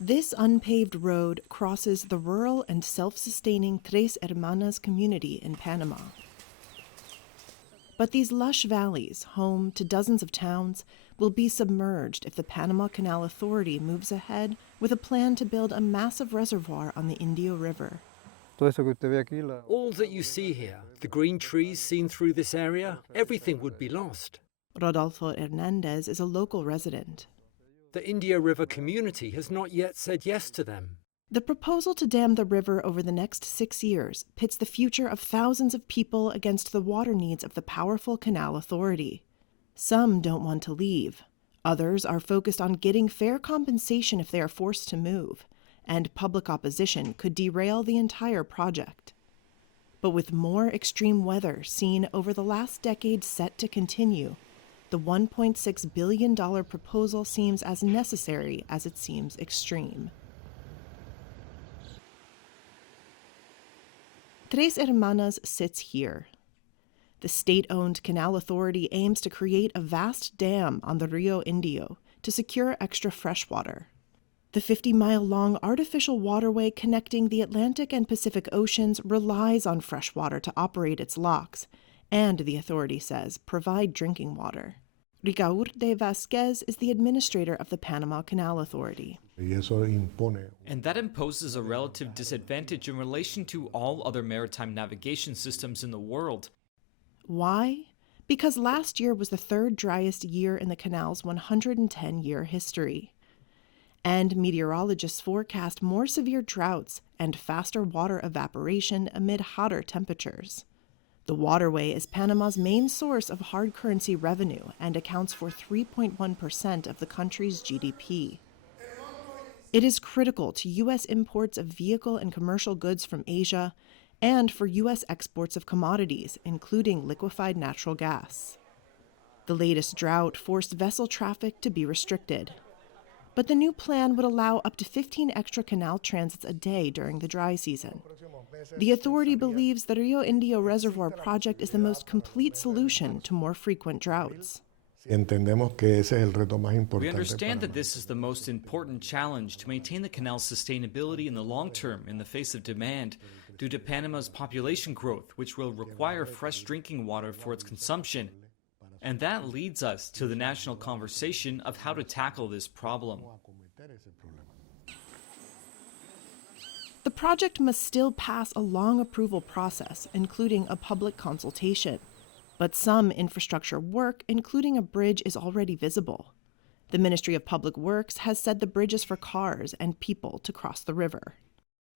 This unpaved road crosses the rural and self-sustaining Tres Hermanas community in Panama. But these lush valleys, home to dozens of towns, will be submerged if the Panama Canal Authority moves ahead with a plan to build a massive reservoir on the Indio River. All that you see here, the green trees seen through this area, everything would be lost. Rodolfo Hernandez is a local resident. The Indio River community has not yet said yes to them. The proposal to dam the river over the next 6 years pits the future of thousands of people against the water needs of the powerful Canal Authority. Some don't want to leave. Others are focused on getting fair compensation if they are forced to move, and public opposition could derail the entire project. But with more extreme weather seen over the last decade set to continue, the $1.6 billion proposal seems as necessary as it seems extreme. Tres Hermanas sits here. The state-owned Canal Authority aims to create a vast dam on the Rio Indio to secure extra freshwater. The 50-mile-long artificial waterway connecting the Atlantic and Pacific Oceans relies on freshwater to operate its locks, and, the authority says, provide drinking water. Ricaurte Vasquez is the administrator of the Panama Canal Authority. And that imposes a relative disadvantage in relation to all other maritime navigation systems in the world. Why? Because last year was the third driest year in the canal's 110-year history. And meteorologists forecast more severe droughts and faster water evaporation amid hotter temperatures. The waterway is Panama's main source of hard currency revenue and accounts for 3.1% of the country's GDP. It is critical to U.S. imports of vehicle and commercial goods from Asia and for U.S. exports of commodities, including liquefied natural gas. The latest drought forced vessel traffic to be restricted. But the new plan would allow up to 15 extra canal transits a day during the dry season. The authority believes the Rio Indio Reservoir project is the most complete solution to more frequent droughts. We understand that this is the most important challenge to maintain the canal's sustainability in the long term in the face of demand due to Panama's population growth, which will require fresh drinking water for its consumption. And that leads us to the national conversation of how to tackle this problem. The project must still pass a long approval process, including a public consultation. But some infrastructure work, including a bridge, is already visible. The Ministry of Public Works has said the bridge is for cars and people to cross the river.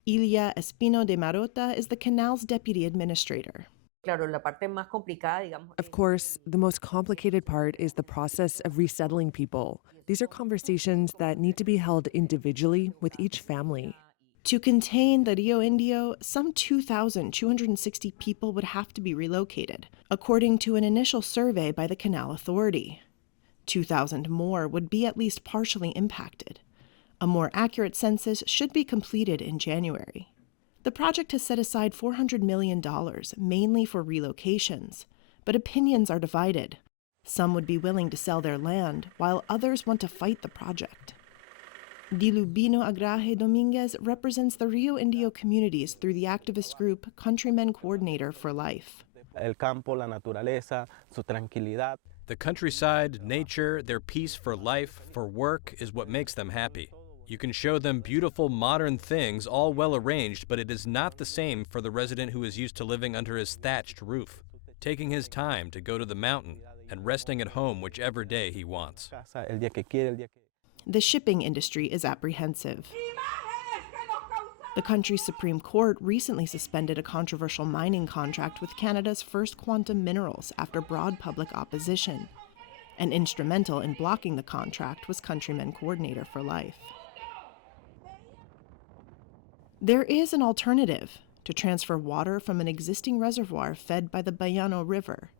Ilia Espino de Marota is the canal's deputy administrator. Of course, the most complicated part is the process of resettling people. These are conversations that need to be held individually with each family. To contain the Rio Indio, some 2,260 people would have to be relocated, according to an initial survey by the Canal Authority. 2,000 more would be at least partially impacted. A more accurate census should be completed in January. The project has set aside $400 million, mainly for relocations, but opinions are divided. Some would be willing to sell their land, while others want to fight the project. Dilubino Agraje Dominguez represents the Rio Indio communities through the activist group Countrymen Coordinator for Life. El campo, la naturaleza, su tranquilidad. The countryside, nature, their peace for life, for work, is what makes them happy. You can show them beautiful modern things, all well arranged, but it is not the same for the resident who is used to living under his thatched roof, taking his time to go to the mountain and resting at home whichever day he wants. The shipping industry is apprehensive. The country's Supreme Court recently suspended a controversial mining contract with Canada's First Quantum Minerals after broad public opposition. And instrumental in blocking the contract was Countrymen Coordinator for Life. There is an alternative: to transfer water from an existing reservoir fed by the Bayano River.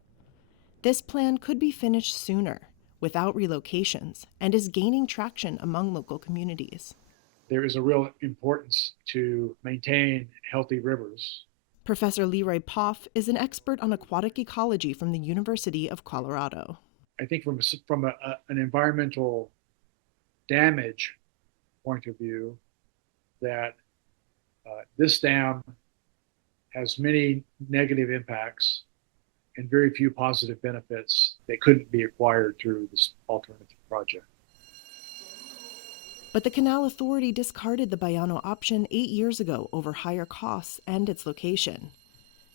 This plan could be finished sooner, without relocations, and is gaining traction among local communities. There is a real importance to maintain healthy rivers. Professor Leroy Poff is an expert on aquatic ecology from the University of Colorado. I think from an environmental damage point of view that this dam has many negative impacts and very few positive benefits that couldn't be acquired through this alternative project. But the Canal Authority discarded the Bayano option 8 years ago over higher costs and its location.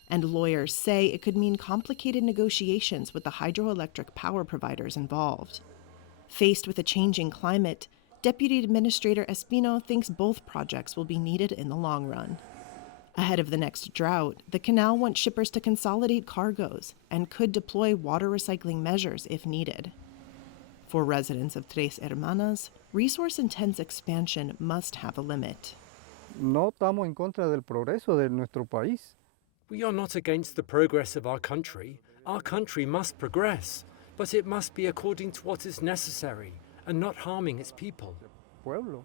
And lawyers say it could mean complicated negotiations with the hydroelectric power providers involved. Faced with a changing climate, Deputy Administrator Espino thinks both projects will be needed in the long run. Ahead of the next drought, the canal wants shippers to consolidate cargoes and could deploy water recycling measures if needed. For residents of Tres Hermanas, resource-intense expansion must have a limit. No estamos en contra del progreso de nuestro país. We are not against the progress of our country. Our country must progress, but it must be according to what is necessary and not harming its people. Pueblo.